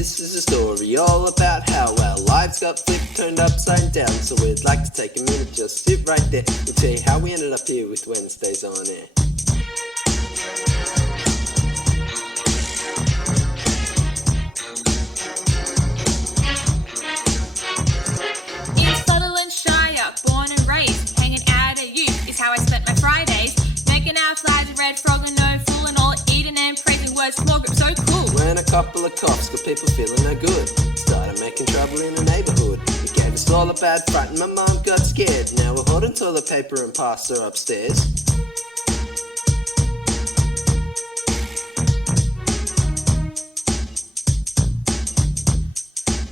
This is a story all about how our lives got flipped, turned upside down. So we'd like to take a minute, just sit right there and tell you how we ended up here with Wednesdays on air. In Sutherland Shire, born and raised, hanging out at youth is how I spent my Fridays. Making our flags, red frog and no fool and all, eating and praising words, small group, so cool. When a couple of coughs got people feeling no good, started making trouble in the neighbourhood. It gave us all a bad fright and my mum got scared. Now we're holding toilet paper and pasta upstairs.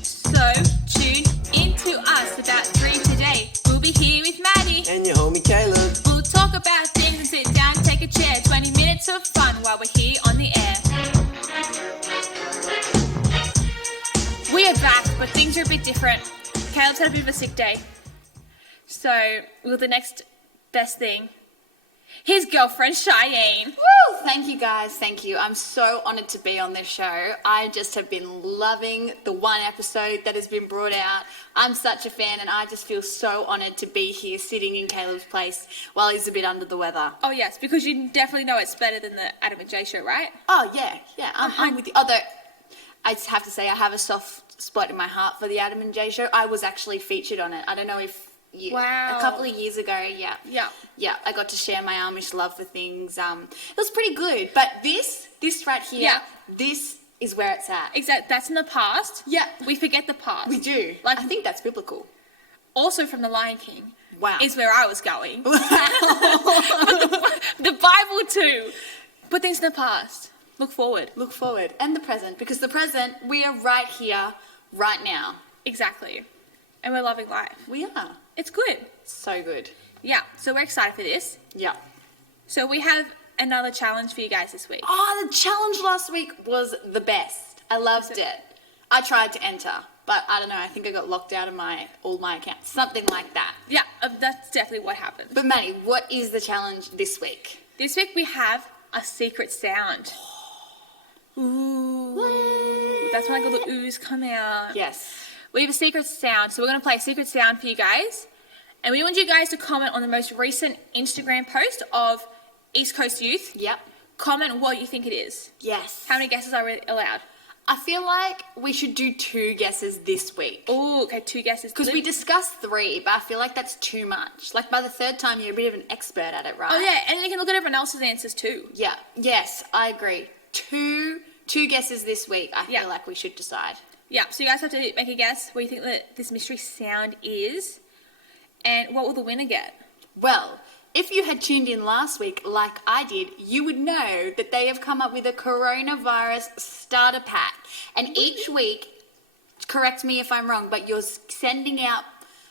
So tune into us about 3 today. We'll be here with Maddie. And your homie Caleb. We'll talk about things and sit down, take a chair. 20 minutes of fun while we're here on the air. We are back, but things are a bit different. Caleb's had a bit of a sick day. So, with the next best thing, his girlfriend, Chyene. Woo! Thank you guys, thank you. I'm so honoured to be on this show. I just have been loving the one episode that has been brought out. I'm such a fan and I just feel so honoured to be here sitting in Caleb's place while he's a bit under the weather. Oh yes, because you definitely know it's better than the Adam and Jay show, right? Oh yeah, I'm with you. Although, I just have to say I have a soft spot in my heart for the Adam and Jay show. I was actually featured on it. I don't know if you... Wow. A couple of years ago, yeah. Yeah, I got to share my Amish love for things. It was pretty good. But this right here, this is where it's at. Exactly. That's in the past. Yeah. We forget the past. We do. Like, I think that's biblical. Also from The Lion King. Wow. Is where I was going. But the Bible too. Put things in the past. Look forward. Look forward. And the present. Because the present, we are right here, right now. Exactly. And we're loving life. We are. It's good. So good. Yeah. So we're excited for this. Yeah. So we have another challenge for you guys this week. Oh, the challenge last week was the best. I loved it. I tried to enter, but I don't know. I think I got locked out of all my accounts. Something like that. Yeah, that's definitely what happened. But Maddie, what is the challenge this week? This week we have a secret sound. Ooh. What? That's when all the oohs come out. Yes. We have a secret sound, so we're going to play a secret sound for you guys. And we want you guys to comment on the most recent Instagram post of East Coast Youth. Yep. Comment what you think it is. Yes. How many guesses are we allowed? I feel like we should do 2 guesses this week. Oh, okay, 2 guesses. Because we discussed 3, but I feel like that's too much. Like by the 3rd time, you're a bit of an expert at it, right? Oh, yeah, and you can look at everyone else's answers too. Yeah. Yes, I agree. Two guesses this week, I feel like we should decide. Yeah, so you guys have to make a guess what you think that this mystery sound is. And what will the winner get? Well, if you had tuned in last week like I did, you would know that they have come up with a coronavirus starter pack. And each week, correct me if I'm wrong, but you're sending out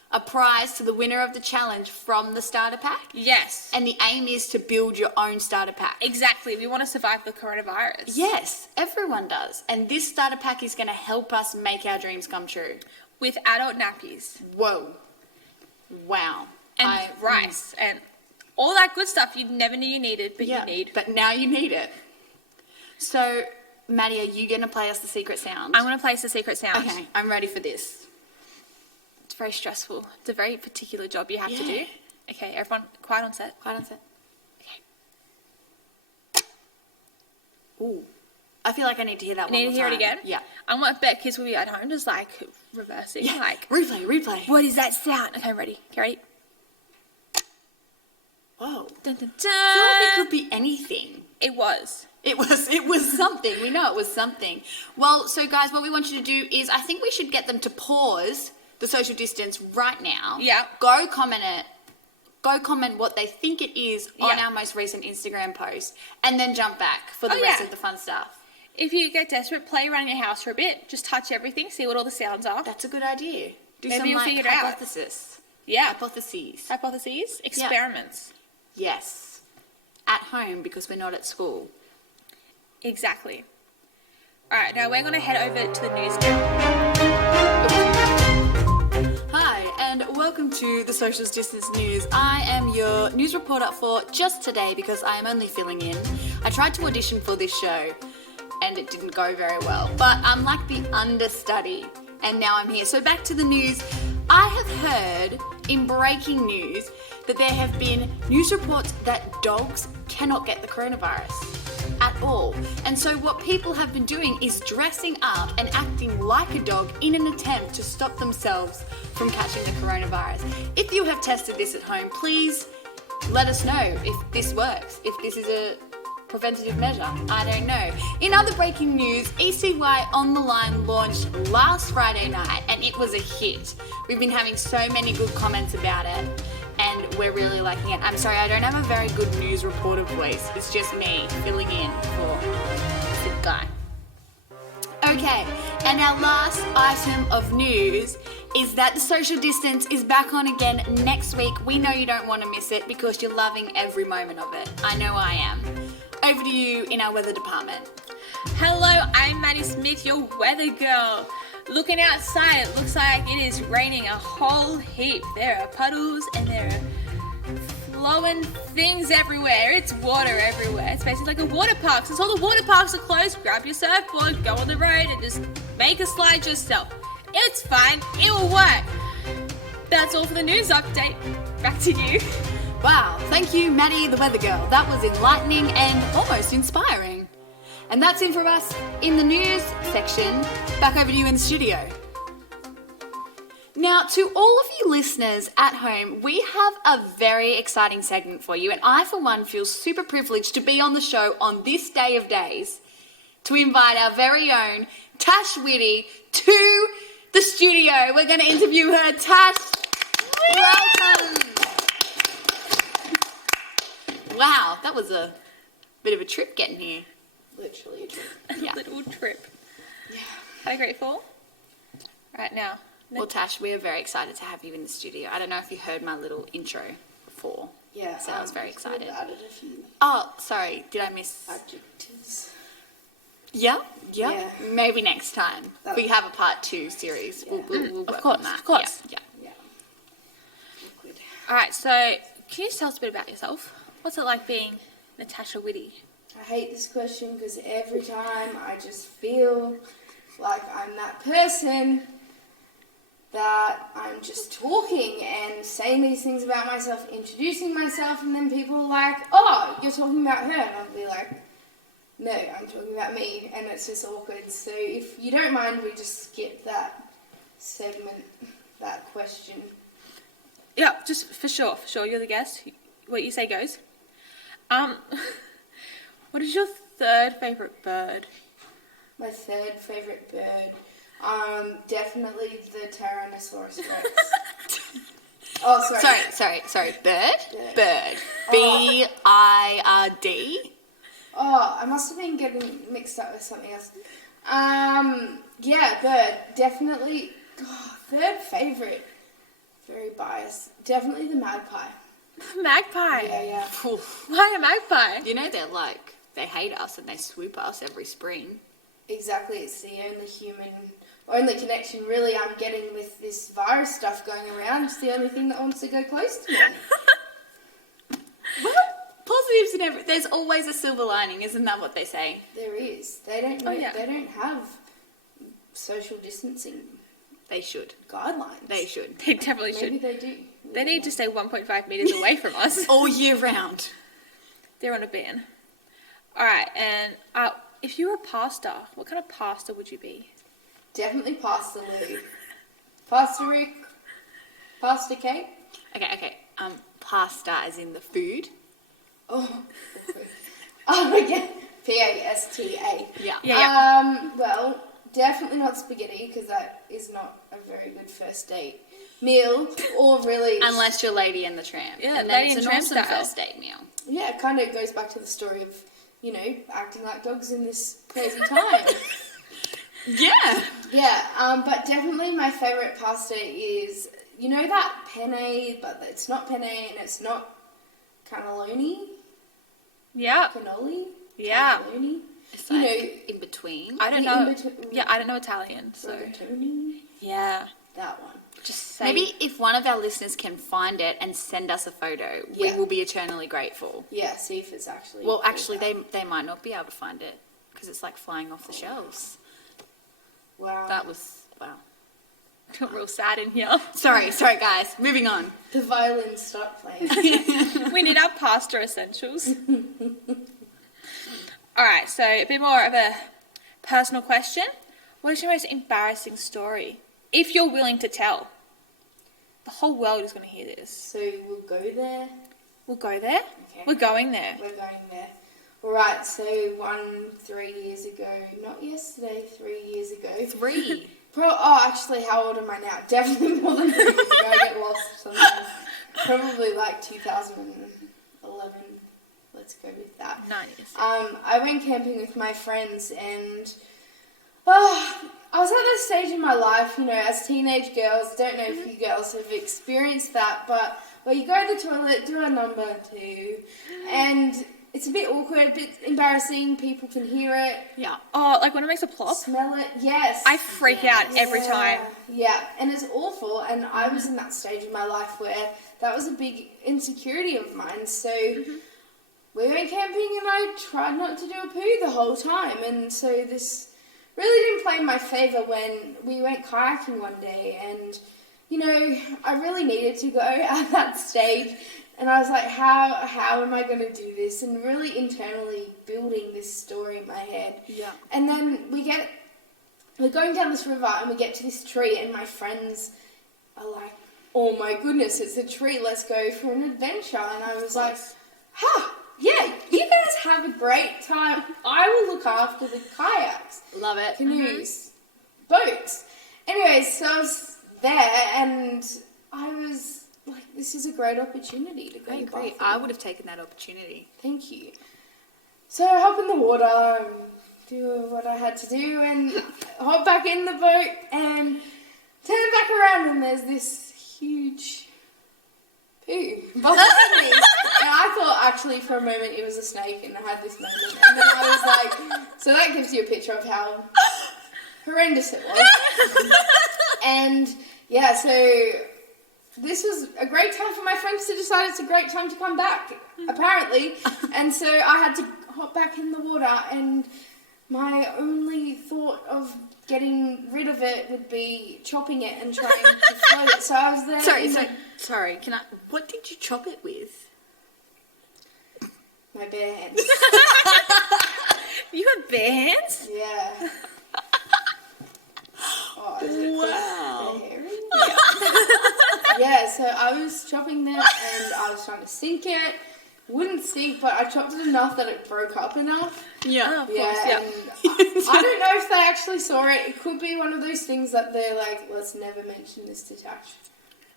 a prize to the winner of the challenge from the starter pack? Yes. And the aim is to build your own starter pack. Exactly. We want to survive the coronavirus. Yes, everyone does. And this starter pack is going to help us make our dreams come true. With adult nappies. Whoa. Wow. And rice. And all that good stuff you never knew you needed, but you need. But now you need it. So, Maddie, are you going to play us the secret sound? I'm going to place the secret sound. Okay, I'm ready for this. It's very stressful. It's a very particular job you have to do. Okay, everyone, quiet on set. Quiet on set. Okay. Ooh. I feel like I need to hear that one more Need to hear it time. again? Yeah. I want to bet kids will be at home just like reversing. Yeah. Like, replay. what is that sound? Okay, I'm ready. Okay, ready? Whoa. Dun, dun, I feel like it dun. could be anything. It was. It was something. We know it was something. Well, so guys, what we want you to do is I think we should get them to pause the social distance right now. Yeah. Go comment it. Go comment what they think it is on our most recent Instagram post and then jump back for the rest of the fun stuff. If you get desperate, play around your house for a bit. Just touch everything, see what all the sounds are. That's a good idea. Do Maybe some you'll like figure it out. hypothesis. Yeah. Hypotheses. Hypotheses, experiments. Yes. At home because we're not at school. Exactly. All right, now we're going to head over to the news now. Hi, and welcome to the Socials Distance News. I am your news reporter for just today because I am only filling in. I tried to audition for this show and it didn't go very well. But I'm like the understudy, and now I'm here. So back to the news. I have heard in breaking news that there have been news reports that dogs cannot get the coronavirus at all. And so what people have been doing is dressing up and acting like a dog in an attempt to stop themselves from catching the coronavirus. If you have tested this at home, please let us know if this works, if this is a preventative measure. I don't know. In other breaking news, ECY On The Line launched last Friday night and it was a hit. We've been having so many good comments about it and we're really liking it. I'm sorry, I don't have a very good news reporter voice. It's just me filling in for the sick guy. Okay, and our last item of news is that the social distance is back on again next week. We know you don't want to miss it because you're loving every moment of it. I know I am. Over to you in our weather department. Hello, I'm Maddie Smith, your weather girl. Looking outside, it looks like it is raining a whole heap. There are puddles and there are flowing things everywhere. It's water everywhere. It's basically like a water park. Since all the water parks are closed, grab your surfboard, go on the road and just make a slide yourself. It's fine. It will work. That's all for the news update. Back to you. Wow, thank you, Maddie, the weather girl. That was enlightening and almost inspiring. And that's it for us in the news section. Back over to you in the studio. Now, to all of you listeners at home, we have a very exciting segment for you, and I, for one, feel super privileged to be on the show on this day of days to invite our very own Tash Whitty to the studio. We're going to interview her. Tash, welcome. Wow, that was a bit of a trip getting here. Literally a trip. Yeah. Little trip. Yeah. Had a great fall? Right now. Well, Tash, we are very excited to have you in the studio. I don't know if you heard my little intro before. Yeah. So I was very excited. I've added a few Oh, sorry, did I miss? adjectives. Yeah. Yeah. Maybe next time. That- We have a part 2 series. Yeah. We'll Of work course, on that. of course. Yeah. Yeah. Liquid. Alright, so can you just tell us a bit about yourself? What's it like being Natasha Whitty? I hate this question because every time I just feel like I'm that person that I'm just talking and saying these things about myself, introducing myself, and then people are like, oh, you're talking about her. And I'll be like, no, I'm talking about me. And it's just awkward. So if you don't mind, we just skip that segment, that question. Yeah, just for sure, you're the guest. What you say goes. What is your third favourite bird? My third favourite bird, definitely the Tyrannosaurus Rex. Oh, sorry. Sorry. Bird? Bird. Bird. Oh. BIRD? Oh, I must have been getting mixed up with something else. Yeah, bird. Definitely. Oh, third favourite. Very biased. Definitely the magpie. Magpie. Yeah. Why a magpie? You know, they hate us and they swoop us every spring. Exactly. It's the only connection really I'm getting with this virus stuff going around. It's the only thing that wants to go close to me. Well, positives in every. There's always a silver lining, isn't that what they say? There is. They don't. Oh, yeah. They don't have social distancing They should. guidelines. They should. They definitely Maybe should. they do. They need to stay 1.5 metres away from us. All year round. They're on a ban. Alright, and if you were a pastor, what kind of pastor would you be? Definitely Pastor Lou. Pastor Rick. Pastor Kate. Okay. Pasta as in the food. Oh. Oh, again. Pasta. Yeah. Well, definitely not spaghetti because that is not a very good first date meal, or really. Unless you're Lady and the Tramp. Yeah, and then Lady it's and an Tramp awesome style. first date meal. Yeah, it kind of goes back to the story of, acting like dogs in this crazy time. Yeah. Yeah, but definitely my favourite pasta is, that penne, but it's not penne and it's not cannelloni? Yeah. Cannoli? Yeah. Cannelloni? It's You like know, in between. I don't the know. in-between- Yeah, I don't know Italian, so. Rigatoni? Yeah. That one. Just say. Maybe if one of our listeners can find it and send us a photo, we Yeah. will be eternally grateful. Yeah, see if it's actually. Well, actually, they might not be able to find it because it's like flying off the shelves. Wow. That was, wow. Got real sad in here. Sorry guys, moving on. The violins start playing. We need our pasta essentials. All right, so a bit more of a personal question. What is your most embarrassing story? If you're willing to tell. The whole world is going to hear this. So we'll go there. We'll go there. Okay. We're going there. We're going there. All right, so 3 years ago. Not yesterday, 3 years ago. 3. Actually, how old am I now? Definitely more than 3 years ago. I get lost sometimes. Probably like 2011. Let's go with that. Nice. I went camping with my friends, and I was at this stage in my life, you know, as teenage girls. Don't know if you girls have experienced that, but where you go to the toilet, do a number 2, and it's a bit awkward, a bit embarrassing. People can hear it. Yeah. Oh, like when it makes a plop? Smell it. Yes. I freak out every time. Yeah, and it's awful. And I was in that stage in my life where that was a big insecurity of mine. So we went camping, and I tried not to do a poo the whole time. And so this really didn't play in my favour when we went kayaking one day. And, you know, I really needed to go at that stage. And I was like, how am I going to do this? And really internally building this story in my head. Yeah. And then we're going down this river, and we get to this tree, and my friends are like, oh my goodness, it's a tree, let's go for an adventure. And I was like, yeah, you guys have a great time. I will look after the kayaks, Love it. canoes, boats. Anyways, so I was there, and I was like, this is a great opportunity to go. I agree. I would have taken that opportunity. Thank you. So I hop in the water and do what I had to do, and hop back in the boat and turn back around, and there's this huge poo behind me. And I thought actually for a moment it was a snake, and I had this moment. And then I was like, so that gives you a picture of how horrendous it was. And yeah, so this was a great time for my friends to decide it's a great time to come back, apparently. And so I had to hop back in the water, and my only thought of getting rid of it would be chopping it and trying to float it. So I was there. Sorry. What did you chop it with? My bare hands. You got bare hands? Yeah. Oh, is it Wow. hairy? Yeah, so I was chopping them, and I was trying to sink it. Wouldn't sink, but I chopped it enough that it broke up enough. Yeah. Of course, yeah. And I don't know if they actually saw it. It could be one of those things that they're like, let's never mention this to Tash.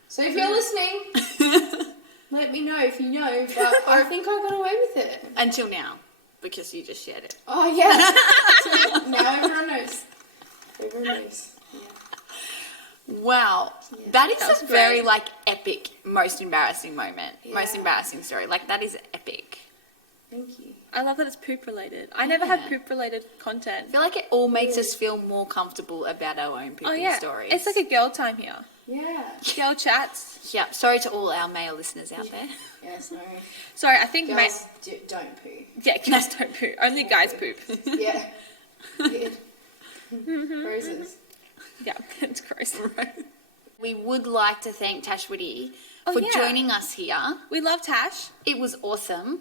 So if you're listening, let me know if you know, but I think I got away with it. Until now, because you just shared it. Oh, yeah. So now everyone knows. Everyone knows. Yeah. Wow. Yeah. That is That's a very, great. epic, most embarrassing moment. Yeah. Most embarrassing story. That is epic. Thank you. I love that it's poop related. I never had poop related content. I feel like it all makes us feel more comfortable about our own pooping Oh yeah, stories. it's like a girl time here. Yeah. Girl chats. Yeah, sorry to all our male listeners out there. Yeah, sorry. Sorry, I think Girls don't poo. yeah, girls don't poop. Only guys poop. Yeah. Weird. Roses. Yeah, it's gross. We would like to thank Tash Whitty Oh, for yeah. joining us here. We love Tash. It was awesome.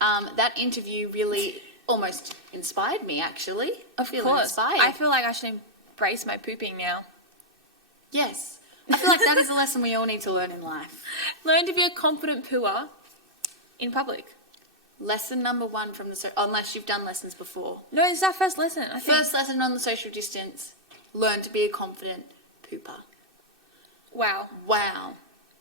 That interview really almost inspired me, actually. Of Feeling course. inspired. I feel like I should embrace my pooping now. Yes. I feel like that is a lesson we all need to learn in life. Learn to be a confident pooer in public. Lesson number 1 from unless you've done lessons before. No, it's our first lesson. I think. First lesson on the social distance, learn to be a confident pooper. Wow. Wow.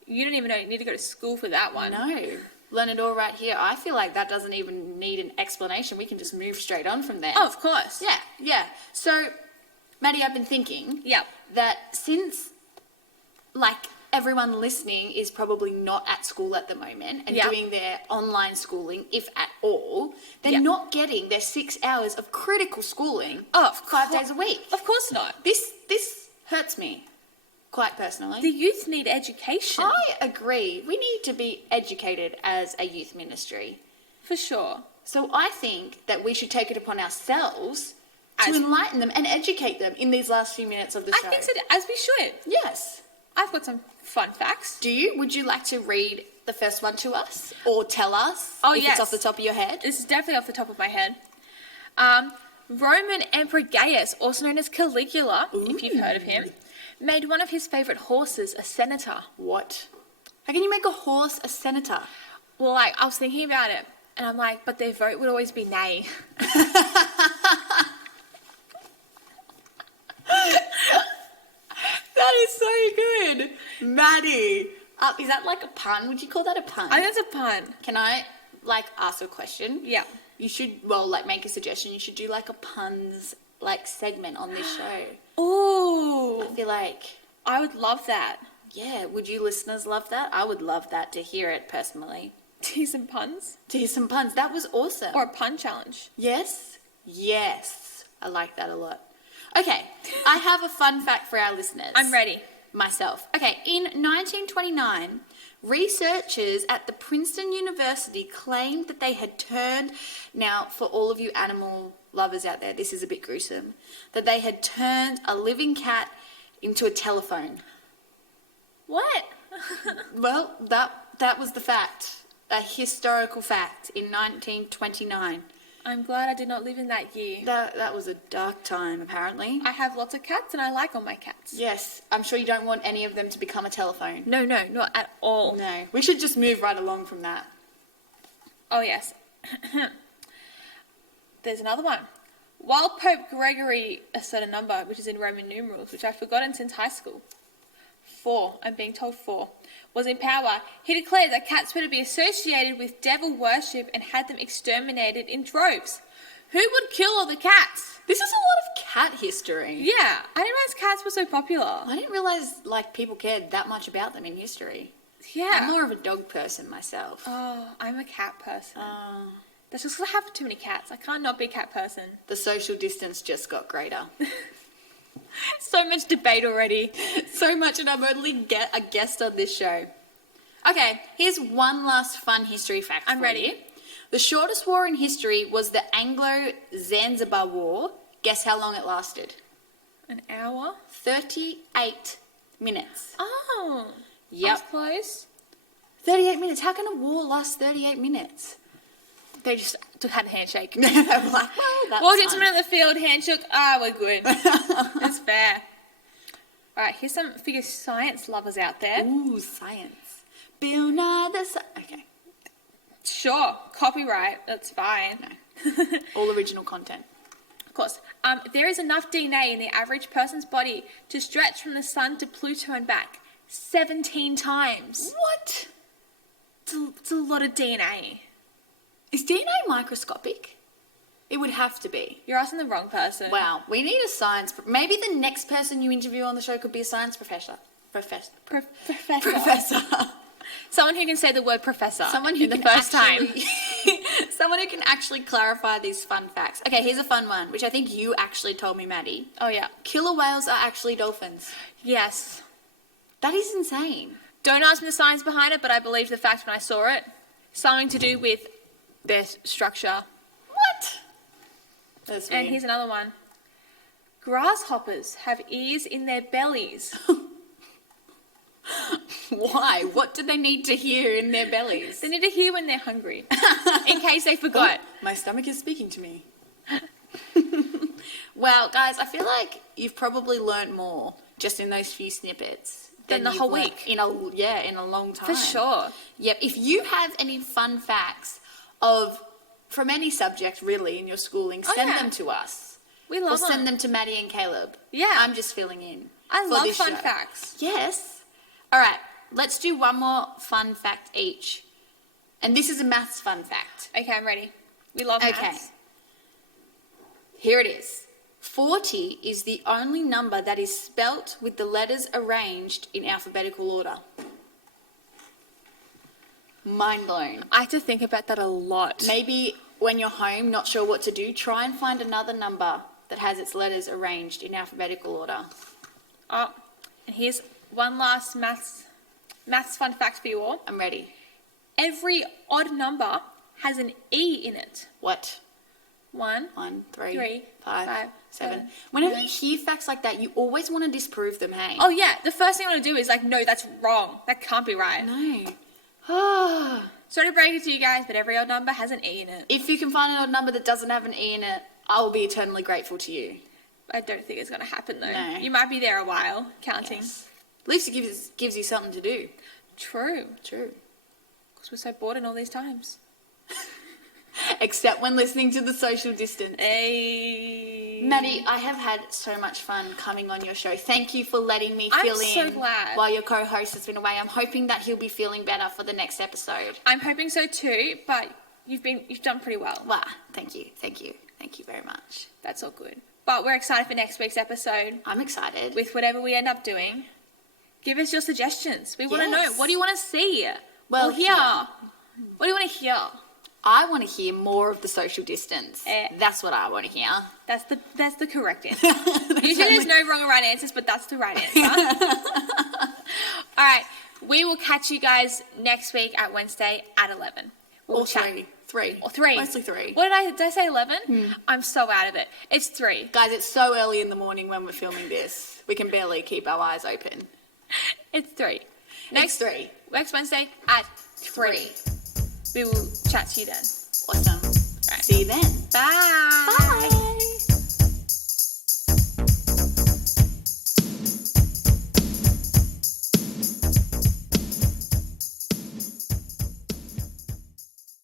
You don't even know. You need to go to school for that one. No. Learn it all right here. I feel like that doesn't even need an explanation. We can just move straight on from there. Oh, of course. Yeah. So, Maddie, I've been thinking Yep. that since, everyone listening is probably not at school at the moment and Yeah. doing their online schooling, if at all, they're Yeah. not getting their 6 hours of critical schooling Oh, of 5 cour- days a week. Of course not. This hurts me, quite personally. The youth need education. I agree. We need to be educated as a youth ministry. For sure. So I think that we should take it upon ourselves to As- enlighten them and educate them in these last few minutes of the show. I think so, as we should. Yes. I've got some fun facts. Do you? Would you like to read the first one to us? Or tell us if yes. it's off the top of your head? This is definitely off the top of my head. Roman Emperor Gaius, also known as Caligula, if you've heard of him, made one of his favourite horses a senator. What? How can you make a horse a senator? Well, like, I was thinking about it, and I'm like, but their vote would always be nay. That is so good. Maddie. Is that like a pun? Would you call that a pun? I think it's a pun. Can I, like, ask a question? Yeah. You should, well, like, make a suggestion. You should do, like, a puns, like, segment on this show. Ooh. I feel like, I would love that. yeah, would you listeners love that? I would love that to hear it personally. Do some puns? To hear some puns. That was awesome. Or a pun challenge. Yes? Yes. I like that a lot. Okay, I have a fun fact for our listeners. I'm ready. Myself. Okay, in 1929, researchers at the Princeton University claimed that they had turned, now for all of you animal lovers out there, this is a bit gruesome, that they had turned a living cat into a telephone. What? Well, that was the fact. A historical fact in 1929. I'm glad I did not live in that year. That was a dark time, apparently. I have lots of cats and I like all my cats. Yes, I'm sure you don't want any of them to become a telephone. No, not at all. No, we should just move right along from that. Oh, yes. There's another one. While Pope Gregory, a certain number, which is in Roman numerals, which I've forgotten since high school, 4, I'm being told 4, was in power, he declared that cats were to be associated with devil worship and had them exterminated in droves. Who would kill all the cats? This is a lot of cat history. Yeah, I didn't realize cats were so popular. I didn't realize like people cared that much about them in history. Yeah. I'm more of a dog person myself. Oh, I'm a cat person. That's just because I have too many cats. I can't not be a cat person. The social distance just got greater. So much debate already. So much, and I'm only a guest on this show. Okay, here's one last fun history fact. I'm for ready. you. The shortest war in history was the Anglo-Zanzibar War. Guess how long it lasted? An hour? 38 minutes. Oh. Yep. I was close. 38 minutes. How can a war last 38 minutes? They just had a handshake. They were like, well, that's Walked fine. into the middle of the field, handshook. We're good. That's fair. All right, here's some for your science lovers out there. Ooh, science. Bill Nye the Okay. Sure, copyright. That's fine. No. All original content. Of course. There is enough DNA in the average person's body to stretch from the sun to Pluto and back 17 times. What? It's a lot of DNA. Is DNA microscopic? It would have to be. You're asking the wrong person. Wow, we need a science... Maybe the next person you interview on the show could be a science professor. Professor. Professor. Someone who can say the word professor. Someone who the can first time. Someone who can actually clarify these fun facts. Okay, here's a fun one, which I think you actually told me, Maddie. Oh, yeah. Killer whales are actually dolphins. Yes. That is insane. Don't ask me the science behind it, but I believe the fact when I saw it. Something to do with their structure. What? That's weird. And here's another one. Grasshoppers have ears in their bellies. Why? What do they need to hear in their bellies? They need to hear when they're hungry, in case they forgot. Oh, my stomach is speaking to me. Well, guys, I feel like you've probably learned more just in those few snippets Than the you've whole learnt week. in a long time. For sure. Yep. If you have any fun facts from any subject really in your schooling, send yeah. them to us. We love Or send them to Maddie and Caleb. Yeah. I'm just filling in. I for love this fun show. facts. Yes. All right. Let's do one more fun fact each. And this is a maths fun fact. Okay, I'm ready. We love Okay. maths. Here it is. 40 is the only number that is spelt with the letters arranged in alphabetical order. Mind blown. I have to think about that a lot. Maybe when you're home, not sure what to do, try and find another number that has its letters arranged in alphabetical order. Oh, and here's one last maths fun fact for you all. I'm ready. Every odd number has an E in it. What? 1, 1, 3, 3, 5, 5, 7. 7. Whenever you hear facts like that, you always want to disprove them, hey? Oh yeah, the first thing I want to do is like, no, that's wrong. That can't be right. No. Sorry to break it to you guys, but every odd number has an E in it. If you can find an odd number that doesn't have an E in it, I will be eternally grateful to you. I don't think it's going to happen though. No. You might be there a while, counting. Yes. At least it gives you something to do. True. True. Because we're so bored in all these times. Except when listening to the social distance. Hey. Maddie, I have had so much fun coming on your show. Thank you for letting me fill in so glad. while your co-host has been away. I'm hoping that he'll be feeling better for the next episode. I'm hoping so too, but you've done pretty well. Wow, thank you very much. That's all good. But we're excited for next week's episode. I'm excited. With whatever we end up doing. Give us your suggestions. We want to know. Yes. What do you want to see? Well, or hear? What do you want to hear? I want to hear more of the social distance. That's what I want to hear. That's the correct answer. Usually there's no wrong or right answers, but that's the right answer. All right. We will catch you guys next week at Wednesday at 11. Or 3. Or 3. Mostly 3. What did I say 11? I'm so out of it. It's 3. Guys, it's so early in the morning when we're filming this. We can barely keep our eyes open. It's 3. Next 3. Next Wednesday at 3. We will chat to you then. Awesome. Right. See you then. Bye.